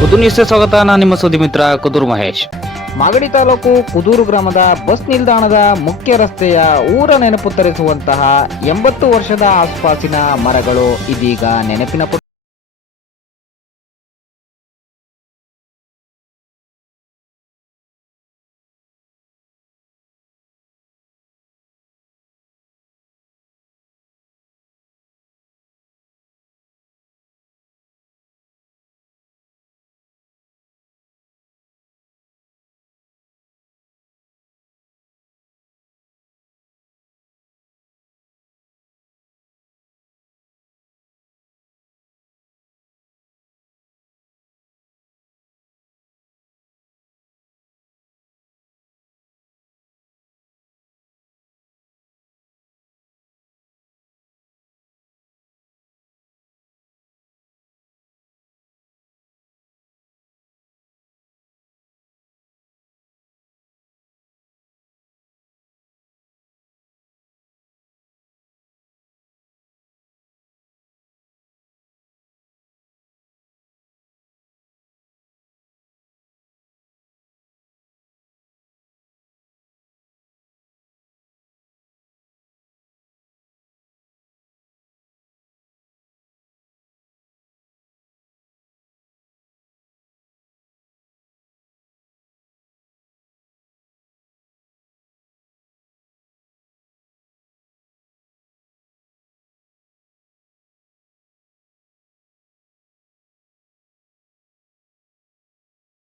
ನ್ಯೂಸ್ಗೆ ಸ್ವಾಗತ. ನಾನು ನಿಮ್ಮ ಸುದ್ದಿ ಮಿತ್ರ ಕುದೂರು ಮಹೇಶ್. ಮಾಗಡಿ ತಾಲೂಕು ಕುದೂರು ಗ್ರಾಮದ ಬಸ್ ನಿಲ್ದಾಣದ ಮುಖ್ಯ ರಸ್ತೆಯ ಊರ ನೆನಪು ತರಿಸುವಂತಹ ಎಂಬತ್ತು ವರ್ಷದ ಆಸ್ಪಾಸಿನ ಮರಗಳು ಇದೀಗ ನೆನಪಿನ ಪುಟ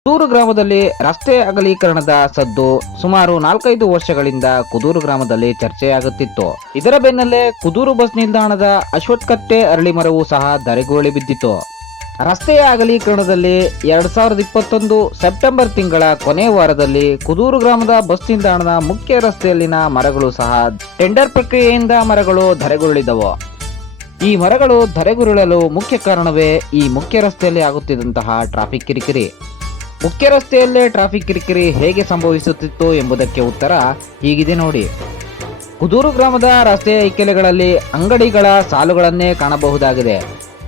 ಕುದೂರು ಗ್ರಾಮದಲ್ಲಿ ರಸ್ತೆ ಅಗಲೀಕರಣದ ಸದ್ದು ಸುಮಾರು ನಾಲ್ಕೈದು ವರ್ಷಗಳಿಂದ ಕುದೂರು ಗ್ರಾಮದಲ್ಲಿ ಚರ್ಚೆಯಾಗುತ್ತಿತ್ತು. ಇದರ ಬೆನ್ನಲ್ಲೇ ಕುದೂರು ಬಸ್ ನಿಲ್ದಾಣದ ಅಶ್ವತ್ಕಟ್ಟೆ ಅರಳಿ ಮರವು ಸಹ ಧರೆಗುರುಳಿ ಬಿದ್ದಿತ್ತು. ರಸ್ತೆಯ ಅಗಲೀಕರಣದಲ್ಲಿ ಎರಡ್ ಸಾವಿರದ ಇಪ್ಪತ್ತೊಂದು ಸೆಪ್ಟೆಂಬರ್ ತಿಂಗಳ ಕೊನೆ ವಾರದಲ್ಲಿ ಕುದೂರು ಗ್ರಾಮದ ಬಸ್ ನಿಲ್ದಾಣದ ಮುಖ್ಯ ರಸ್ತೆಯಲ್ಲಿನ ಮರಗಳು ಸಹ ಟೆಂಡರ್ ಪ್ರಕ್ರಿಯೆಯಿಂದ ಮರಗಳು ಧರೆಗುರುಳಿದವು. ಈ ಮರಗಳು ಧರೆಗುರುಳಲು ಮುಖ್ಯ ಕಾರಣವೇ ಈ ಮುಖ್ಯ ರಸ್ತೆಯಲ್ಲಿ ಆಗುತ್ತಿದ್ದಂತಹ ಟ್ರಾಫಿಕ್ ಕಿರಿಕಿರಿ. ಮುಖ್ಯ ರಸ್ತೆಯಲ್ಲೇ ಟ್ರಾಫಿಕ್ ಕಿರಿಕಿರಿ ಹೇಗೆ ಸಂಭವಿಸುತ್ತಿತ್ತು ಎಂಬುದಕ್ಕೆ ಉತ್ತರ ಹೀಗಿದೆ ನೋಡಿ. ಕುದೂರು ಗ್ರಾಮದ ರಸ್ತೆಯ ಇಕ್ಕೆಲೆಗಳಲ್ಲಿ ಅಂಗಡಿಗಳ ಸಾಲುಗಳನ್ನೇ ಕಾಣಬಹುದಾಗಿದೆ.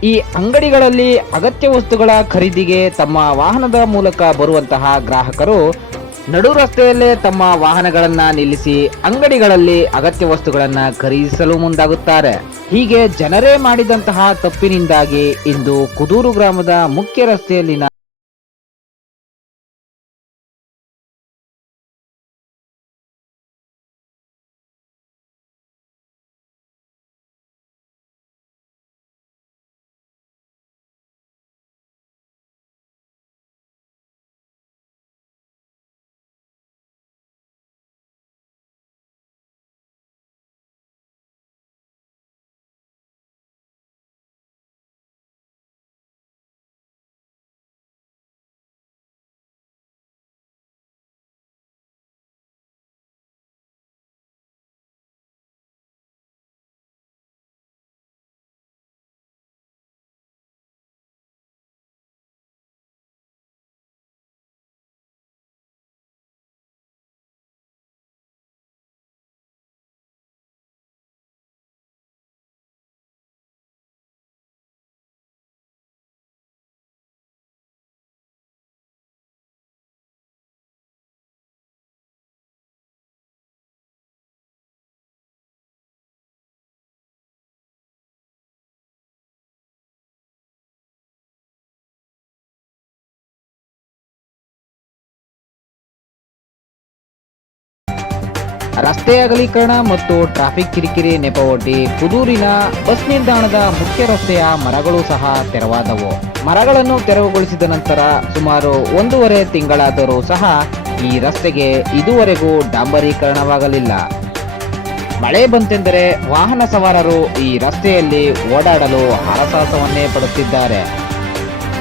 ಈ ಅಂಗಡಿಗಳಲ್ಲಿ ಅಗತ್ಯ ವಸ್ತುಗಳ ಖರೀದಿಗೆ ತಮ್ಮ ವಾಹನದ ಮೂಲಕ ಬರುವಂತಹ ಗ್ರಾಹಕರು ನಡು ರಸ್ತೆಯಲ್ಲೇ ತಮ್ಮ ವಾಹನಗಳನ್ನ ನಿಲ್ಲಿಸಿ ಅಂಗಡಿಗಳಲ್ಲಿ ಅಗತ್ಯ ವಸ್ತುಗಳನ್ನ ಖರೀದಿಸಲು ಮುಂದಾಗುತ್ತಾರೆ. ಹೀಗೆ ಜನರೇ ಮಾಡಿದಂತಹ ತಪ್ಪಿನಿಂದಾಗಿ ಇಂದು ಕುದೂರು ಗ್ರಾಮದ ಮುಖ್ಯ ರಸ್ತೆಯಲ್ಲಿನ ರಸ್ತೆ ಅಗಲೀಕರಣ ಮತ್ತು ಟ್ರಾಫಿಕ್ ಕಿರಿಕಿರಿ ನೆಪವೊಡ್ಡಿ ಕುದೂರಿನ ಬಸ್ ನಿಲ್ದಾಣದ ಮುಖ್ಯ ರಸ್ತೆಯ ಮರಗಳು ಸಹ ತೆರವಾದವು. ಮರಗಳನ್ನು ತೆರವುಗೊಳಿಸಿದ ನಂತರ ಸುಮಾರು ಒಂದೂವರೆ ತಿಂಗಳಾದರೂ ಸಹ ಈ ರಸ್ತೆಗೆ ಇದುವರೆಗೂ ಡಾಂಬರೀಕರಣವಾಗಲಿಲ್ಲ. ಮಳೆ ಬಂತೆಂದರೆ ವಾಹನ ಸವಾರರು ಈ ರಸ್ತೆಯಲ್ಲಿ ಓಡಾಡಲು ಹರಸಾಹಸವನ್ನೇ ಪಡುತ್ತಿದ್ದಾರೆ.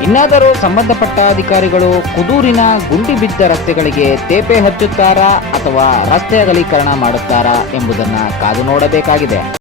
ಇನ್ನಾದರೂ ಸಂಬಂಧಪಟ್ಟ ಅಧಿಕಾರಿಗಳು ಕುದೂರಿನ ಗುಂಡಿ ಬಿದ್ದ ರಸ್ತೆಗಳಿಗೆ ತೇಪೆ ಹಚ್ಚುತ್ತಾರಾ ಅಥವಾ ರಸ್ತೆ ಅಗಲೀಕರಣ ಮಾಡುತ್ತಾರಾ ಎಂಬುದನ್ನು ಕಾದು ನೋಡಬೇಕಾಗಿದೆ.